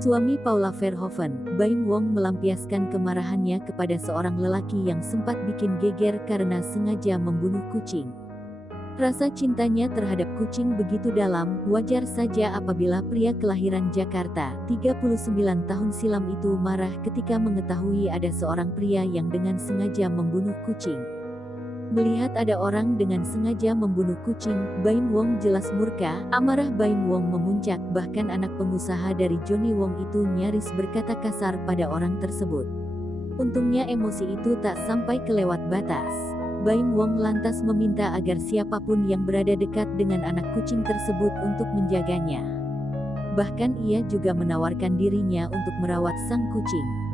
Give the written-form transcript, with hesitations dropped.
Suami Paula Verhoeven, Baim Wong melampiaskan kemarahannya kepada seorang lelaki yang sempat bikin geger karena sengaja membunuh kucing. Rasa cintanya terhadap kucing begitu dalam, wajar saja apabila pria kelahiran Jakarta, 39 tahun silam itu marah ketika mengetahui ada seorang pria yang dengan sengaja membunuh kucing. Melihat ada orang dengan sengaja membunuh kucing, Baim Wong jelas murka. Amarah Baim Wong memuncak, bahkan anak pengusaha dari Johnny Wong itu nyaris berkata kasar pada orang tersebut. Untungnya emosi itu tak sampai kelewat batas. Baim Wong lantas meminta agar siapapun yang berada dekat dengan anak kucing tersebut untuk menjaganya. Bahkan ia juga menawarkan dirinya untuk merawat sang kucing.